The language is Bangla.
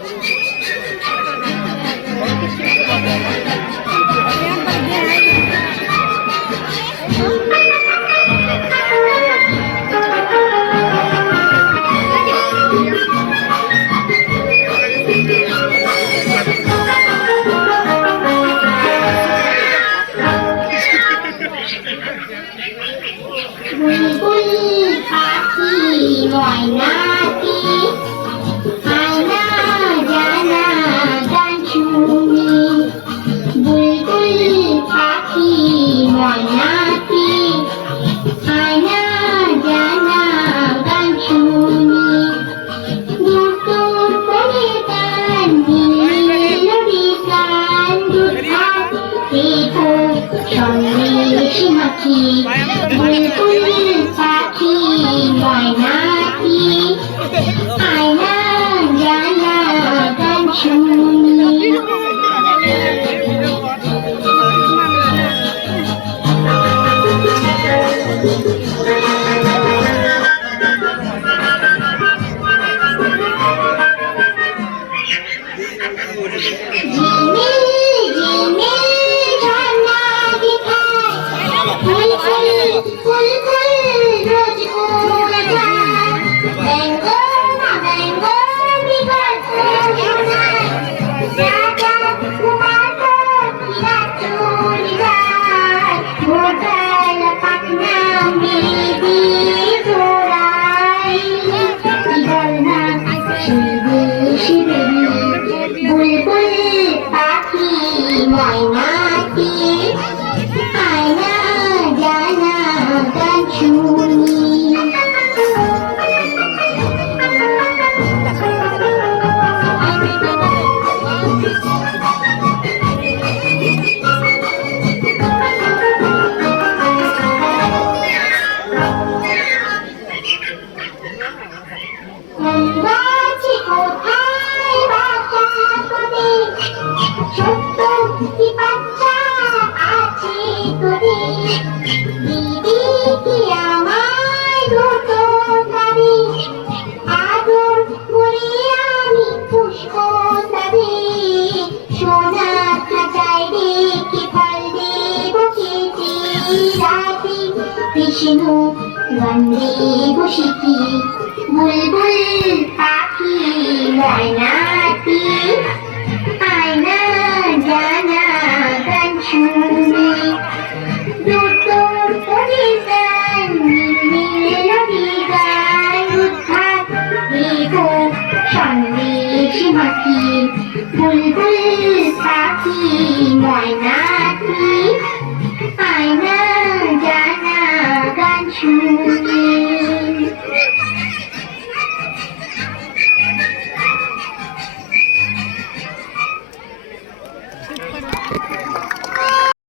বুলবুল পাখি ময়নাটি আয়না জানা গান শুনি। বুলবুল পাখি ময়নাটি আয়না জানা গান শুনি। দূর দূর করে গান নীলরি গান দুধার দেখো সন্দেশ মাখি। বুলবুল পাখি ময়নাটি আয়না জানা গান শুনি। বুলবুল পাখি ময়নাটি আয়না জানা গান শুনি। গাছে কোথায় বাসা করে ছোট্ট কি বাচ্চা আছে তোরে। দিদি কি আমায় দুটো দাবি আদর করে আমি পুষ্প দাবি। সোনা খাঁচায় রেখে ফল দেব কেটে রাতে কৃষ্ণ গন্ধে বসিকি। বুলবুল পাখি ময়নাটি আয়না জানা গান শুনি। দূর দূর করে গান নীলরি গান উদ্ধার দেখো সন্দেশ মাখি। বুলবুল পাখি ময়না